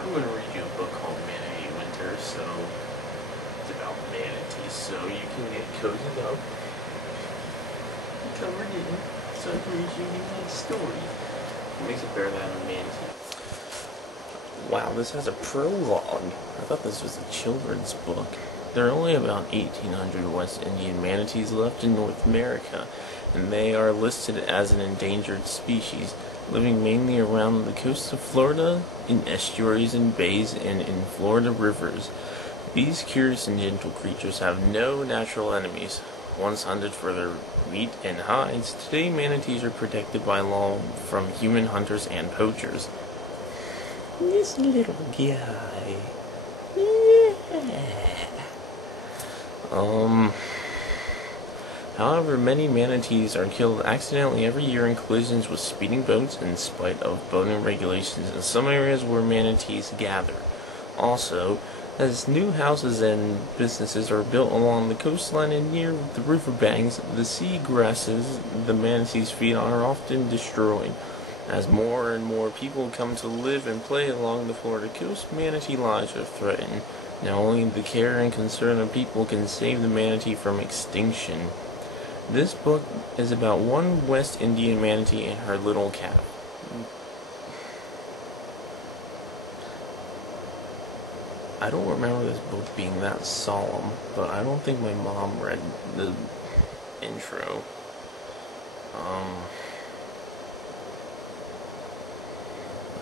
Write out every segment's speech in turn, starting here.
I'm going to read you a book called Manatee Winter, so it's about manatees, so you can get cozied up, covered in, so I can read you a story. What makes it better than a manatee? Wow, this has a prologue. I thought this was a children's book. There are only about 1,800 West Indian manatees left in North America, and they are listed as an endangered species, living mainly around the coast of Florida, in estuaries and bays, and in Florida rivers. These curious and gentle creatures have no natural enemies. Once hunted for their meat and hides, today manatees are protected by law from human hunters and poachers. This little guy. Yeah. However, many manatees are killed accidentally every year in collisions with speeding boats in spite of boating regulations in some areas where manatees gather. Also, as new houses and businesses are built along the coastline and near the riverbanks, the sea grasses the manatees feed on are often destroyed. As more and more people come to live and play along the Florida coast, manatee lives are threatened. Now only the care and concern of people can save the manatee from extinction. This book is about one West Indian manatee and her little calf. I don't remember this book being that solemn, but I don't think my mom read the intro.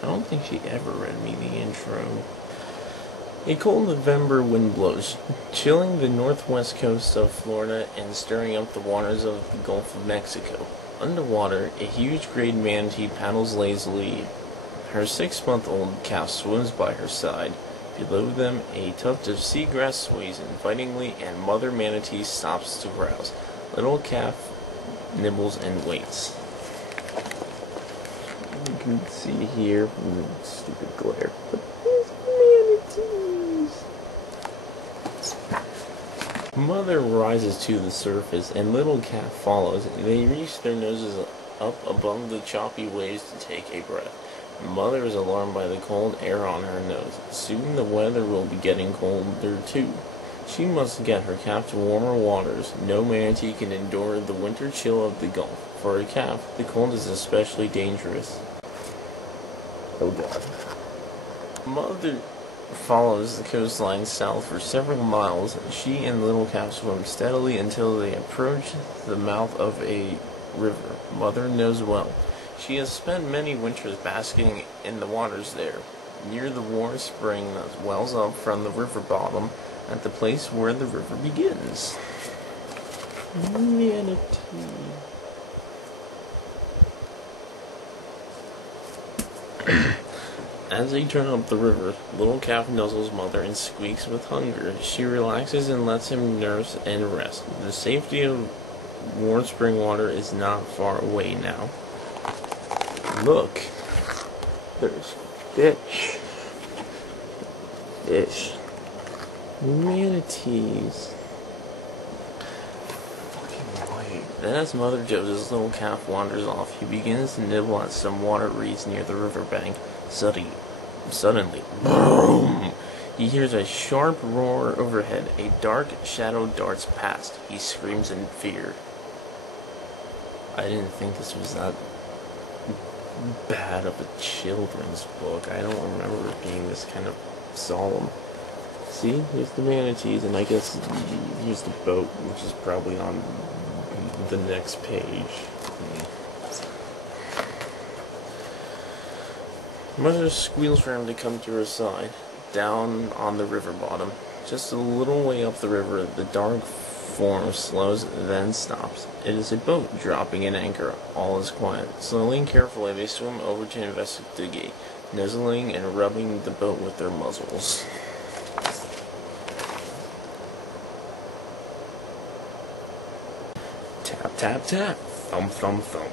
I don't think she ever read me the intro. A cold November wind blows, chilling the northwest coast of Florida and stirring up the waters of the Gulf of Mexico. Underwater, a huge grayed manatee paddles lazily. Her 6-month-old calf swims by her side. Below them, a tuft of seagrass sways invitingly, and mother manatee stops to browse. Little calf nibbles and waits. You can see here from the stupid glare. But these manatees. Mother rises to the surface, and little calf follows. They reach their noses up above the choppy waves to take a breath. Mother is alarmed by the cold air on her nose. Soon the weather will be getting colder too. She must get her calf to warmer waters. No manatee can endure the winter chill of the Gulf. For a calf, the cold is especially dangerous. Oh God. Mother follows the coastline south for several miles. She and little calf swim steadily until they approach the mouth of a river. Mother knows well. She has spent many winters basking in the waters there, near the warm spring that wells up from the river bottom at the place where the river begins. Manatee. As they turn up the river, little calf nuzzles mother and squeaks with hunger. She relaxes and lets him nurse and rest. The safety of warm spring water is not far away now. Look, there's fish. Manatees. Fucking wait. Then as Mother Jose's little calf wanders off, he begins to nibble at some water reeds near the riverbank. Suddenly, boom! He hears a sharp roar overhead. A dark shadow darts past. He screams in fear. I didn't think this was that bad of a children's book. I don't remember it being this kind of solemn. See, here's the manatees, and I guess here's the boat, which is probably on the next page. Mother squeals for him to come to her side, down on the river bottom. Just a little way up the river, the dark form slows, then stops. It is a boat dropping an anchor. All is quiet. Slowly and carefully they swim over to investigate, nuzzling and rubbing the boat with their muzzles. Tap, tap, tap. Thump, thump, thump.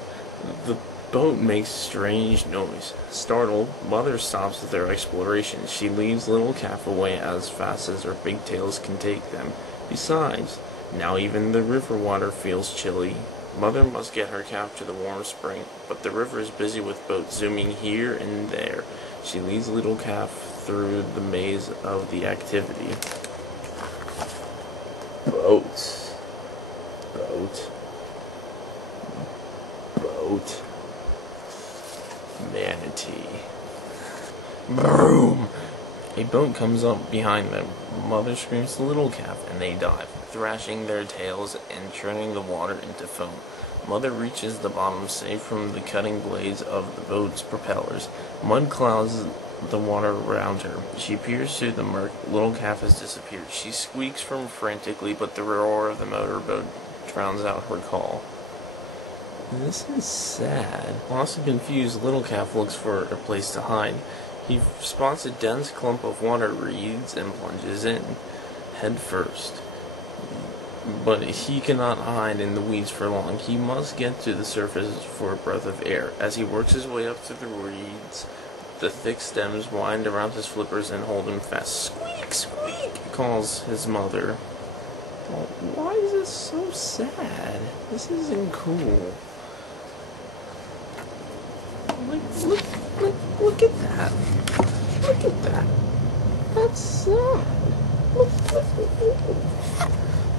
The boat makes strange noise. Startled, Mother stops with their exploration. She leaves little calf away as fast as her big tails can take them. Besides, now even the river water feels chilly. Mother must get her calf to the warm spring, but the river is busy with boats zooming here and there. She leads little calf through the maze of the activity. Boat. Boat. Boat. Manatee. Boom! A boat comes up behind them. Mother screams to little calf, and they dive, thrashing their tails and churning the water into foam. Mother reaches the bottom, safe from the cutting blades of the boat's propellers. Mud clouds the water around her. She peers through the murk. Little calf has disappeared. She squeaks frantically, but the roar of the motorboat drowns out her call. This is sad. Lost and confused, little calf looks for a place to hide. He spots a dense clump of water reeds and plunges in, head first. But he cannot hide in the weeds for long. He must get to the surface for a breath of air. As he works his way up through the reeds, the thick stems wind around his flippers and hold him fast. Squeak, squeak, calls his mother. Oh, why is this so sad? This isn't cool. Look at that. Look at that. That's sad.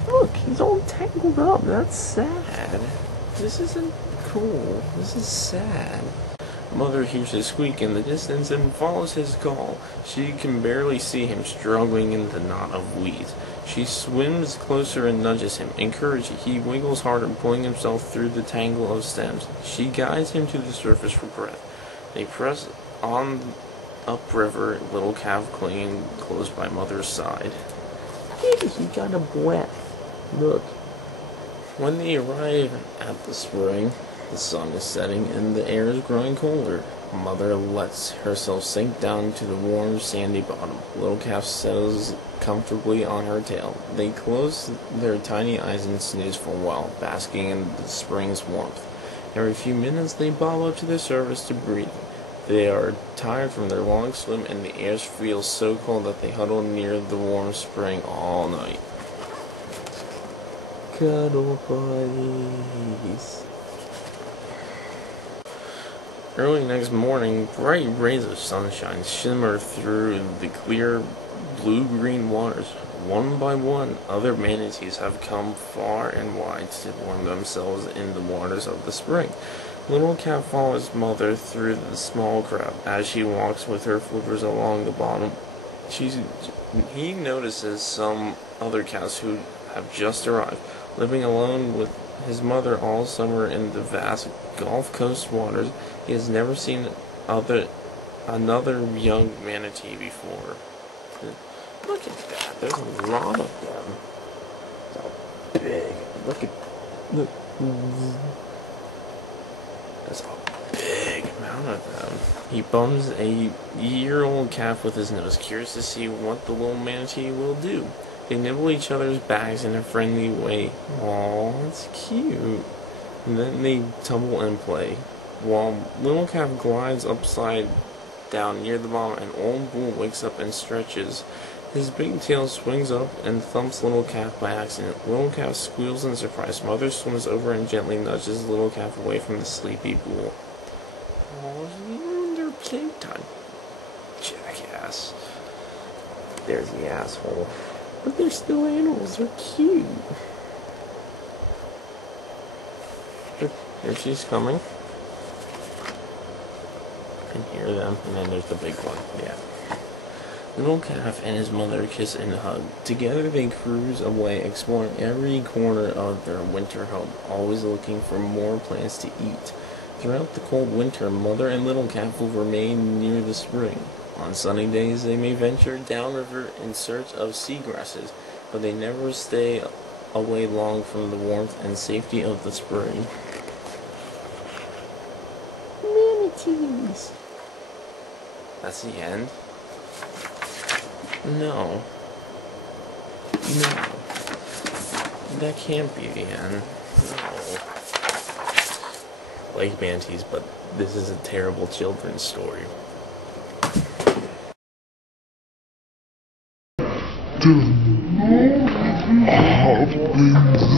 Look, he's all tangled up. That's sad. This isn't cool. This is sad. Mother hears a squeak in the distance and follows his call. She can barely see him struggling in the knot of weeds. She swims closer and nudges him. Encouraged, he wiggles harder, pulling himself through the tangle of stems. She guides him to the surface for breath. They press on upriver, little calf clinging close by Mother's side. Hey, he got a breath. Look. When they arrive at the spring, the sun is setting and the air is growing colder. Mother lets herself sink down to the warm, sandy bottom. Little calf settles comfortably on her tail. They close their tiny eyes and snooze for a while, basking in the spring's warmth. Every few minutes they bob up to the surface to breathe. They are tired from their long swim, and the air feels so cold that they huddle near the warm spring all night. Cuddle buddies. Early next morning, bright rays of sunshine shimmer through the clear blue-green waters. One by one, other manatees have come far and wide to warm themselves in the waters of the spring. Little calf follows Mother through the small crowd as she walks with her flippers along the bottom. He notices some other calves who have just arrived, living alone with his mother all summer in the vast Gulf Coast waters. He has never seen another young manatee before. Look at that. There's a lot of them. So big. Look. There's a big amount of them. He bums a year-old calf with his nose, curious to see what the little manatee will do. They nibble each other's backs in a friendly way. Aw, that's cute. And then they tumble and play. While little calf glides upside down near the bottom, an old bull wakes up and stretches. His big tail swings up and thumps little calf by accident. Little calf squeals in surprise. Mother swims over and gently nudges little calf away from the sleepy bull. Oh, he ruined their playtime. Jackass. There's the asshole. But they're still animals. They're cute. Here she's coming. I can hear them. And then there's the big one. Yeah. Little calf and his mother kiss and hug. Together they cruise away, exploring every corner of their winter home, always looking for more plants to eat. Throughout the cold winter, mother and little calf will remain near the spring. On sunny days, they may venture downriver in search of seagrasses, but they never stay away long from the warmth and safety of the spring. Manatees. That's the end? No. That can't be the end. No. Like manatees, but this is a terrible children's story. Have been